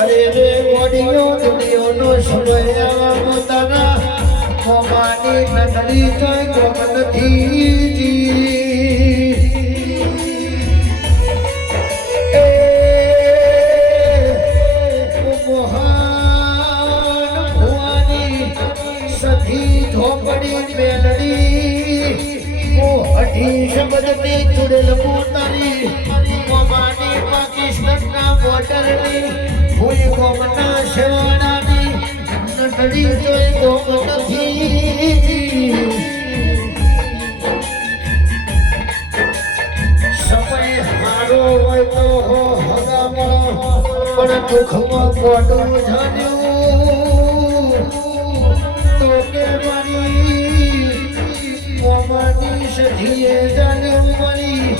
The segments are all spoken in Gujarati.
અરે રે મોડીઓ દુનિયાનો સમય આવા તારા મોમાની નંદડી જોઈ ગમ નથી શબ્દથી ચુડેલ પોતાની મોમાની પાકિસ્તાનના બોર્ડરની ભૂલ ગોમના શેવાડાની નટડી જોઈ ગોમ નથી સમય હારો હોય તો હો હગામણો પણ દુઃખમાં પોટું જાણ્યું તો કે મારી મોમાની સજીએ જાણ્યું મારી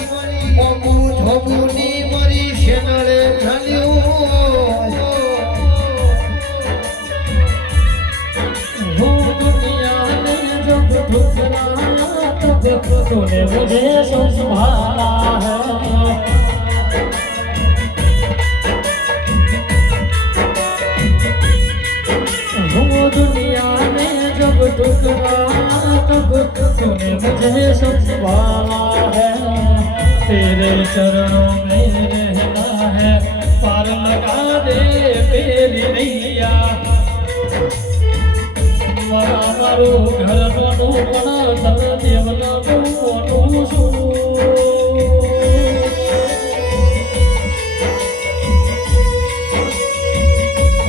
મોમુ ધોબુની મારી શેનળે જાણ્યું वो दुनिया में जब ठुकरा तब तूने मुझे संभाला है वो दुनिया में जब ठुकरा तब तूने मुझे संभाला है तेरे चरणों में रहना है पार लगा दे मेरी नैया મારું ઘર કોનું પણ તર દેવનું કોનું શું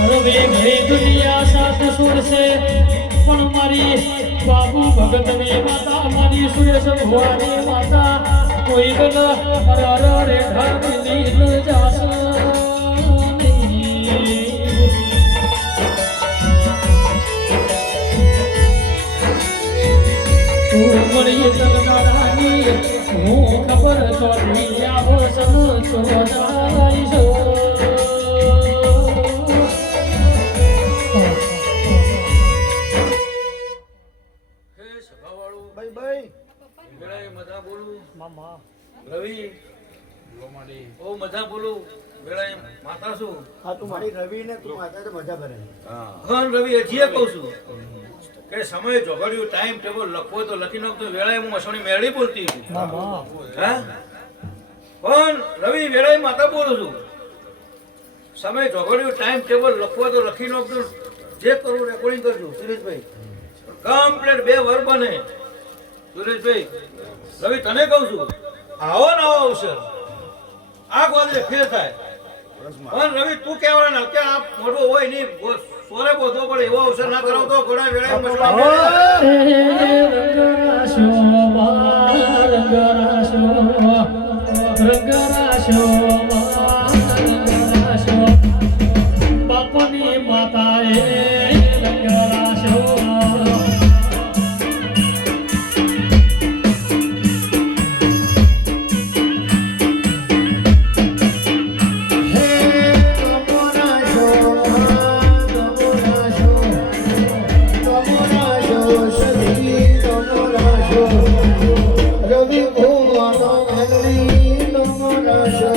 રવિ ભાઈ દુનિયા સાથ છોડશે પણ મારી બાબુ ભગતની માતા મારી સુરેશ ભવાની માતા કોઈ બન રે ઘર નીલ જાસ મરી જગદાની હું ખબર ચોરી આવો સન ચોરાઈ છો હે સભાવાળું ભાઈ વેળાએ મજા બોલું મામા રવિ લોમાડી ઓ મજા બોલું વેળાએ માતા છું હા તું મારી રવિ ને તું માતા તો મજા ભરે હા રવિ હજી કહું છું કે સમય જોગડ્યું ટાઈમ ટેબલ લખવો તો લખી નાખતો વેળાએ હું મસોણી મેળી બોલતી હતી મામા હા પણ રવિ વેળાએ માતા બોલું છું સમય જોગડ્યું ટાઈમ ટેબલ લખવો તો લખી નાખતો જે કરું રેકોર્ડિંગ કરજો સુરેશભાઈ કમ્પ્લીટ 2 વર બને સુરેશભાઈ રવિ તને કહું છું આવો ને આવો અવસર આ ગોદરે ફેર થાય પણ રવિ તું કહેવાના કે આ મોટો હોય નહીં સોરે બોધવો પડે એવો અવસર ના કરાવતો ઘોડા વેળાએ બાપની માતાએ રવિ ભુવાનો મેલડી નમો રાશો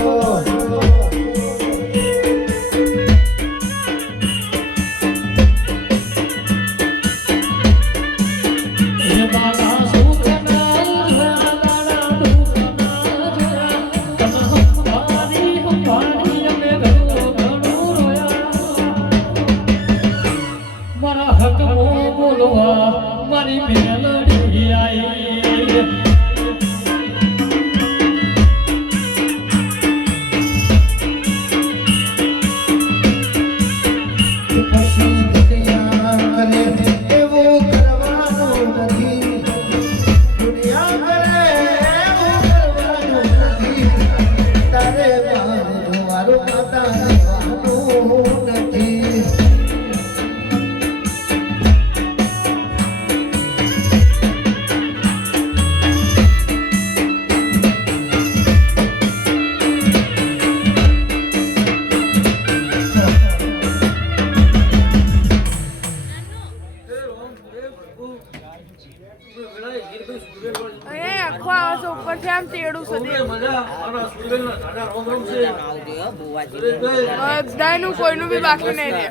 બધાનું કોઈનું બી બાકી નહીં રહે.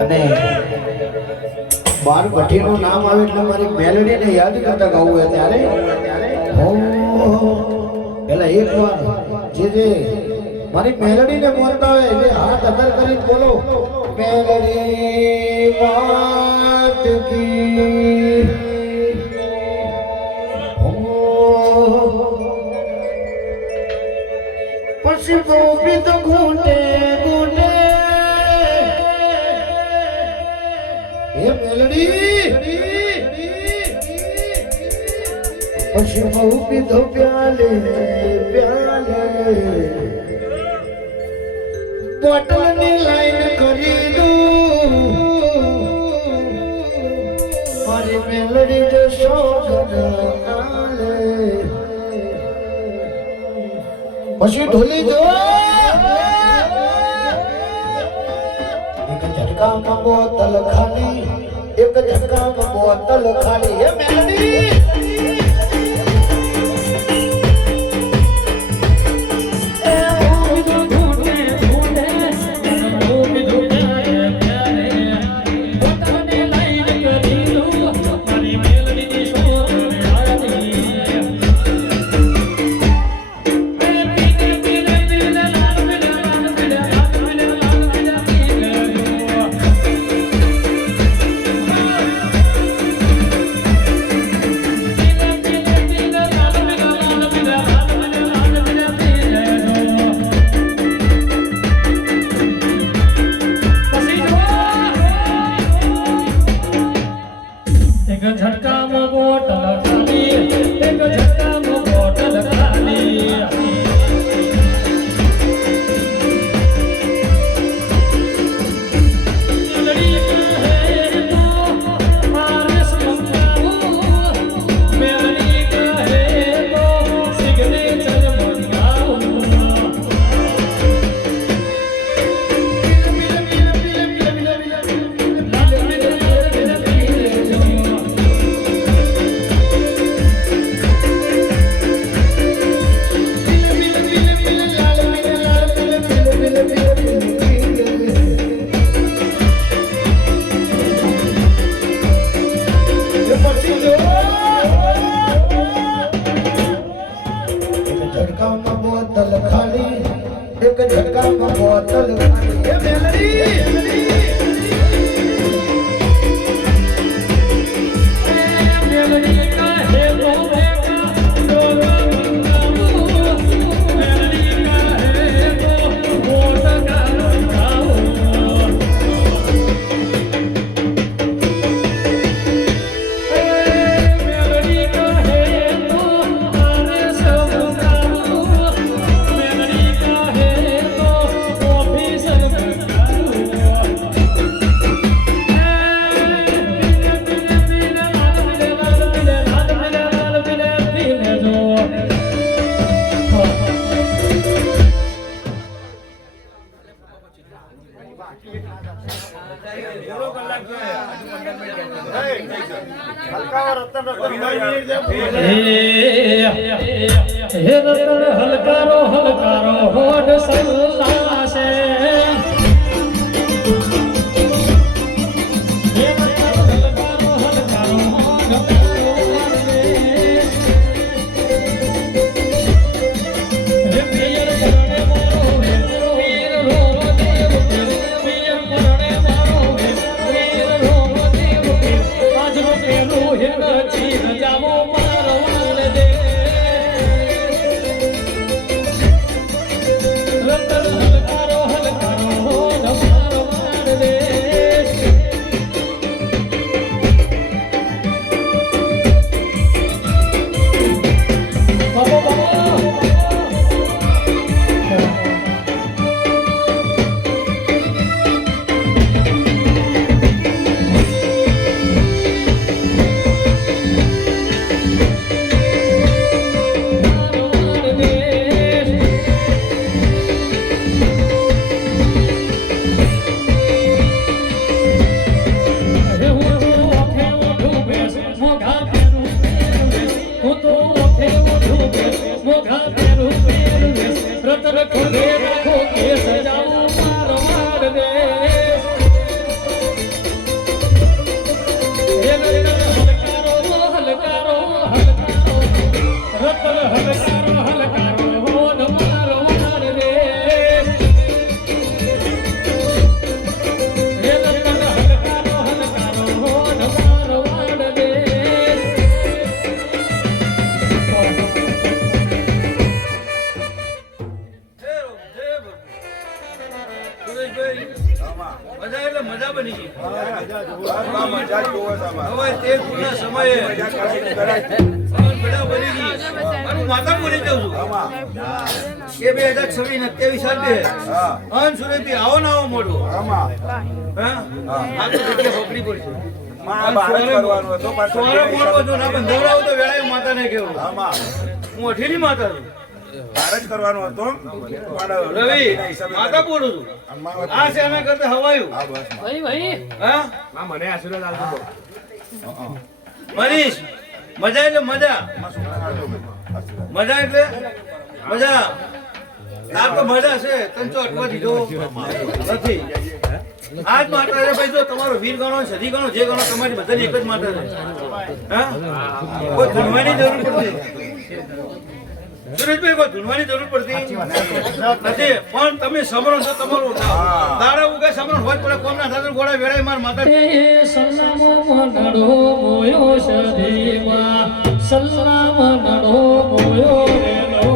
અને બાર ભઠ્ઠીનું નામ આવે એટલે મારી મેલડીને યાદ કરતા ગાવું હોય ત્યારે પેલા એક વાર જે મારી મેલડીને બોલતા હોય એટલે હાથ અદર કરી બોલો મેલડી વાત કી પછી ગોપી તો ઘૂંટે ઘૂંટે એ મેલડી પછી બહુ પીધો પ્યાલે પ્યાલે બોટલની લાઈન કરી દઉં મારી મેલડી જો શોખ આલે પછી ઢોલી જો એક ઝટકામાં બોતલ ખાલી એક ઝટકામાં બોતલ ખાલી હે મેલડી પૂરો કલાક જોઈએ. હે રતન હલકારો હલકારો હોડ સલ્લાસે હે રતન હલકારો હલકારો હોડ સલ્લાસે હે પિયર પરણે મારો વીર રોરો દેવ પિયર પરણે મારો વીર રોરો દેવ આજનો પેલું હે ચીર જામો મારવાન દે રતન હલકારો હલકારો હોડ મારવાન દે બાબા બાબા સુરેશભાઈ, મજા એટલે મજા બની ગઈ. હવે તે પૂરના સમયે બધા બની ગઈ. મારું માતા બોલી દઉં છું કે 2026-27 સાલ બે અન સુરેશભાઈ આવો ને આવો મોઢું હા આ તો જગ્યા હોકડી પડશે. સોરે બોલવો જો ના બંધવડાવો તો વેળાએ માતાને કહેવું હું અઠીની માતા છું. રવિ માતા બોલું છું. આ છે એના કરતા હવાયું ભાઈ ભાઈ હા મનીષ મજા એટલે મજા મજા એટલે મજા આ તો મજા છે તને તો અટવા દીધો નથી. આજ માતા છે ભાઈ. જો તમારો વીર ગણો સધી ગણો જે ગણો તમારી બધાની એક જ માતા છે. હા કોઈ ધૂણવાની જરૂર પડતી સુરેશભાઈ કોઈ ધૂણવાની જરૂર પડતી નથી. પણ તમે સમરો છો તમારું દાડા ઉગે સમરણ હોય પડે કોમ ના થતું ગોળા વેળાય માર માતા સલામો મનડો મોયો સધીમાં સલામ નડો મોયો રેલો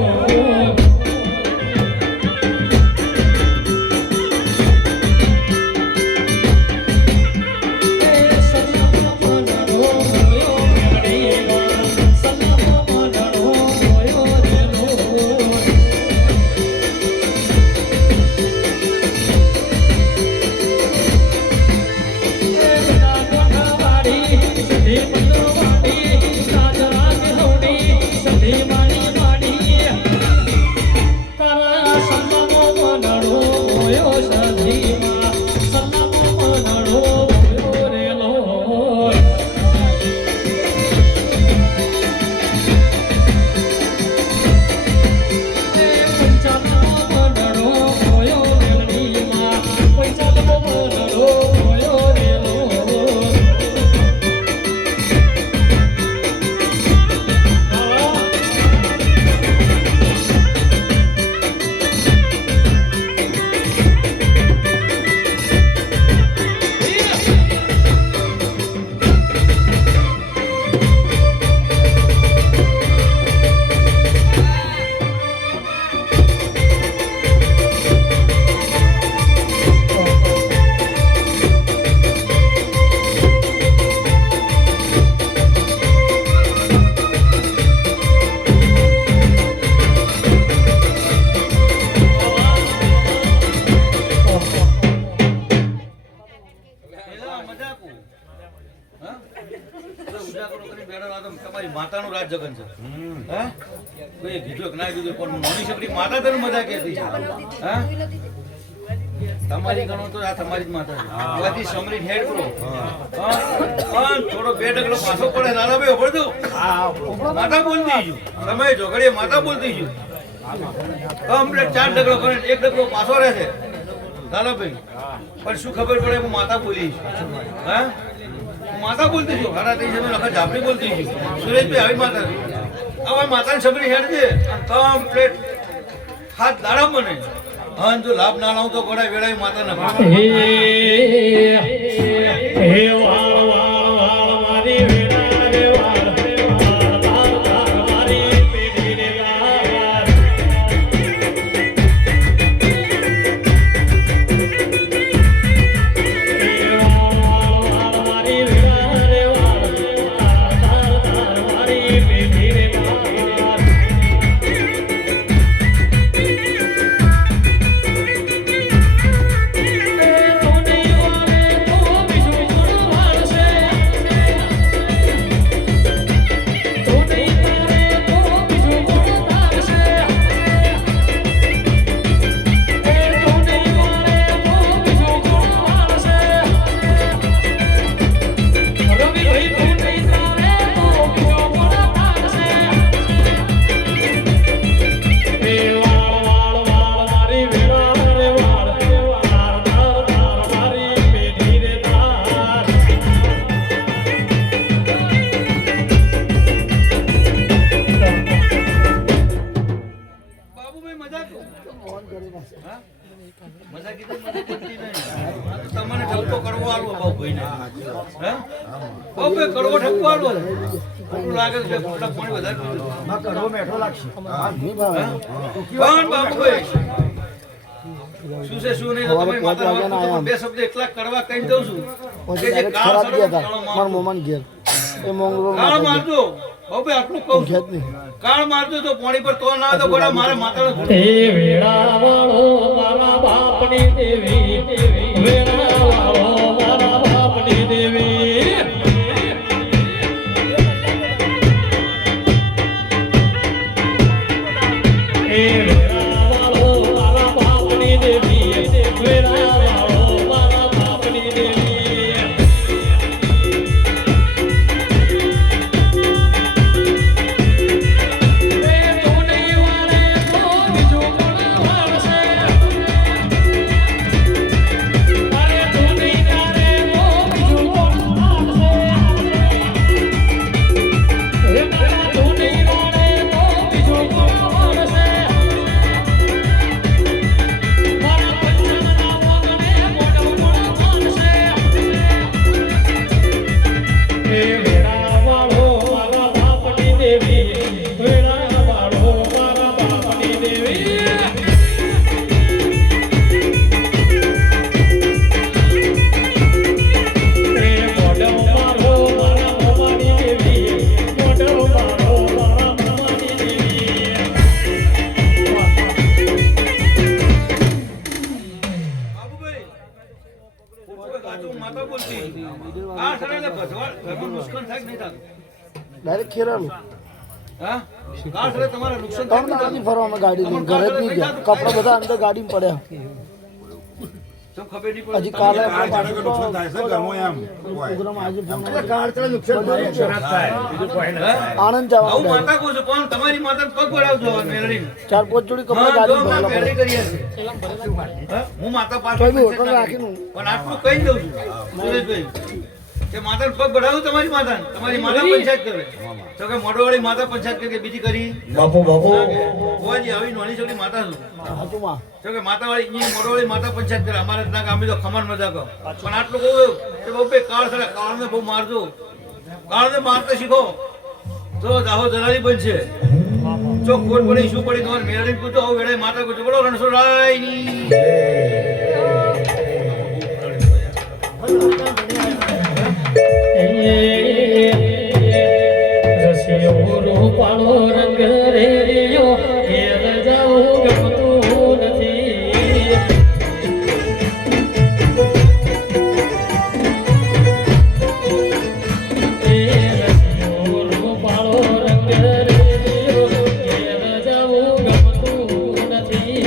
તમારી માતાનું રાજ જગન છે. હા કોઈ કીધું કે ના કીધું પણ મોની છોકરી માતા તને મજા કહેતી છે. હા તમારી ગણો તો આ તમારી જ માતા છે બધી સમરી હેડ કરો હા થોડો બે ડગલો પાછો પડે નાના ભાઈ પડજો માતા બોલતી છું સમય ઝઘડીએ માતા બોલતી છું કમ્પ્લીટ 4 ડગલો કરે 1 ડગલો પાછો રહે છે નાના ભાઈ પણ શું ખબર પડે હું માતા બોલી છું હા હું માતા બોલતી છું હારા થઈ જમે લખા જાપડી બોલતી છું સુરેશભાઈ આવી માતા હવે માતાની સમરી હેડ છે કમ્પ્લીટ હાથ દાડા મને હા જો લાભ ના લાવું તો ગોડા વેળાય માતા ના હે વાળ વાળ વાળ મારી વેળા રે વાળ વાળ વાળ વાળ મારી પેઢી રે વાળ હે વાળ વાળ મારી વેળા રે વાળ વાળ વાળ મારી પેઢી રે વાળ મજા કીધી મને બોલતી નહીં તમને ઠપકો કરવો આલો બાબુભાઈને હે બાબુભાઈ કરવો ઠપકો આલો ખોટું લાગે છે ખોટા પાણી વધારે પીધું કરવો મેઠો લાગશે કોણ બાબુભાઈ શું છે શું નહીં તો તમે માતા બે શબ્દ એકલા કરવા કહી દઉં છું કે જે કાળ મારા મોમાન ઘેર એ મોંગરો કાળ મારજો બાબુભાઈ આટલું કહું છું કાળ મારજો તો પાણી પર તો ના આવે તો ગોળા મારે માતાનો એ વેળા વાળો મારા બાપની દેવી વેળા વાળો મારા બાપની દેવી એ વેળા વાળો મારા બાપની દેવી વેળા વાળો મારા બાપની દેવી ડાયરેક્ટ ખેરાલું હા કાળ સરે તમારે નુકસાન 3 દાડાથી ફરવામાં ગાડી લઈને ઘરે જ નહીં ગયા કપડા બધા અંદર ગાડીમાં પડ્યા તો ખબર નહીં પડી હજી કાલે નુકસાન થાય છે ઘરમાં એમ પ્રોગ્રામ આજે ફોન આવું આનંદ જવાનું માતા કહું છું પણ તમારી માતાને પગ પડાવજો મેલડી 4-5 જોડી કપડા ગાડીમાં ભરેલા પડ્યા. હું માતા તોય પાછળ બી હોટલ રાખીને પણ આટલું કહી દઉં છું સુરેશભાઈ કે માતાને પગ બઢાવું તમારી માતા પંચાયત કરે તો કે મોઢવાળી માતા પંચાયત કરે કે બીજી કરી બાપુ ભુવાજી આવી નાની છોકરી માતા છું સાચું માં તો કે માતાવાળી ઇન્જિન મોઢવાળી માતા પંચાયત કરે અમારે ના ગામે તો ખમણ મજા કહો પણ આટલું કહું કે બહુ કાળ સરે કાળને બહુ મારજો કાળને મારતા શીખો તો દાહો જલાલી બનશે ચોક કોટ પડી શું પડી તમારે મેળવી પૂછો આવું વેળાએ માતા પૂછો બોલો રણછોડરાય ની રૂપાળો રંગ રેડિયો ઘેર જાઉં ગમતું નથી રૂપાળો રંગ રેડિયો ઘેર જાઉં ગમતું નથી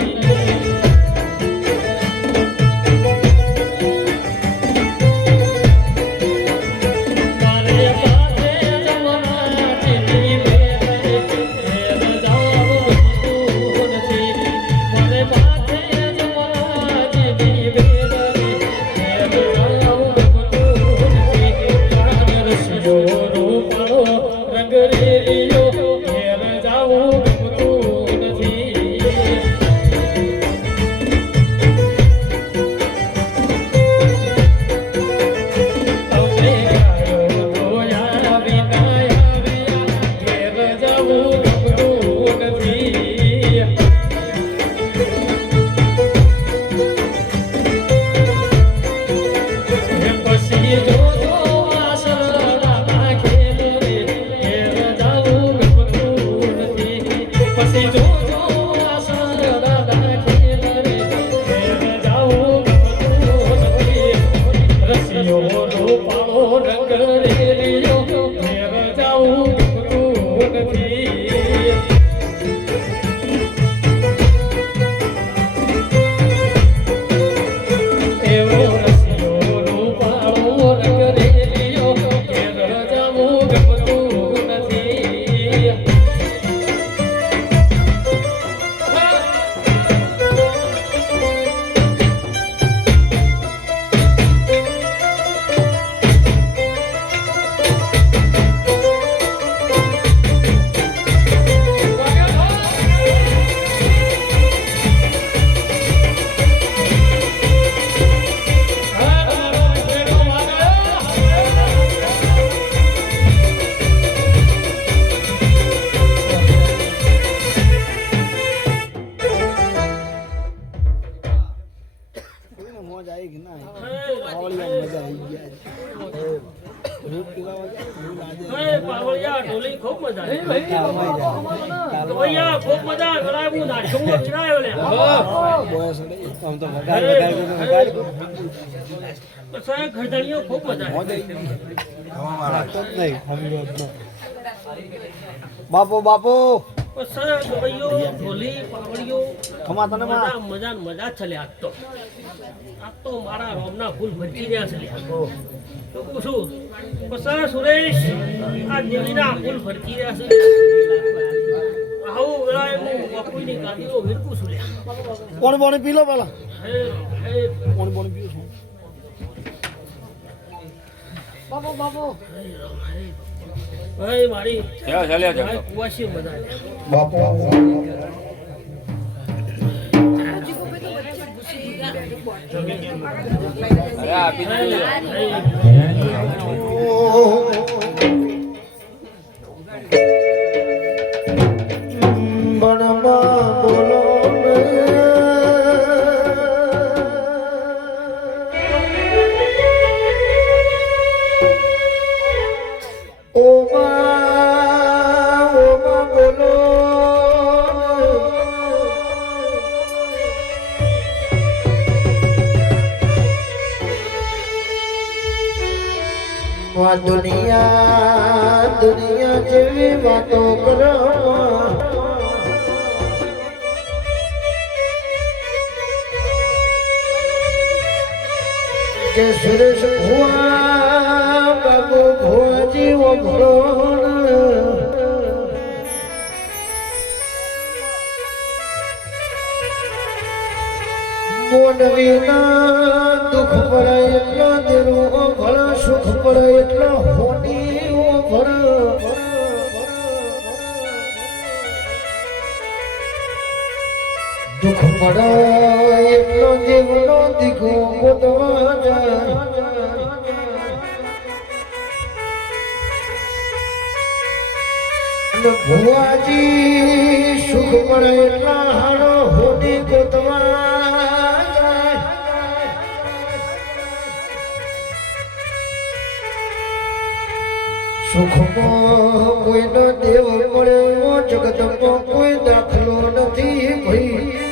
પછી જોજો આસરાના ખેલ રે ઘેર જાવું ગમતું નથી પછી જોજો આસરાના ખેલ રે ઘેર જાવું ગમતું નથી રસિયો નો પાળો રંગ રેલિયો ઘેર જાવું ગમતું નથી એવો રસિયો નો પાળો રંગ રેલિયો ઘેર જાવું ગમતું નથી મોજ આવી કે ના પાવળિયા મજા આવી ગયા રૂપ પીવા પાવળિયા ઢોલી ખૂબ મજા આવી ભૈયા ખૂબ મજા ગળાવું ના છોકરો ચડાયો લે બોયસ આમ તો વગાડ પછી ખડણીઓ ખૂબ મજા આવી બાપો બાપો પછી ભૈયો ઢોલી પાવળીઓ ખમા તને મજા મજા મજા ચલે આજ તો મારા રોમના ફૂલ ભરતી રહ્યા છે તો પૂછું પછી સુરેશ આ દેવીના ફૂલ ભરતી રહ્યા છે આવું વેળાએ હું બાપુની ગાદીઓ વિરકું છું લ્યા કોણ બોને પી લો પેલા હે હે કોણ બોને પીવું છું બાપો બાપો ભાઈ મારી કુવાસી મજા બાપો બનમાં બોલો ઓમા બોલો દુનિયા દુનિયા જેવી વાતો કરો કે સુરેશ ભુવા બાબુ ભુવાજી ઓભરો મોનવીના દુઃખ પડે એટલો દેરો ભળ સુખ પડે એટલો હોની ભળ દુઃખ પડે એટલો દેવનો દીકરો ગોતવા જાય અને ભુવાજી સુખ પડે એટલા હારો હોની ગોતવા સુખમાં કોઈનો દેવ મળ્યો જગતમાં કોઈ દાખલો નથી ભાઈ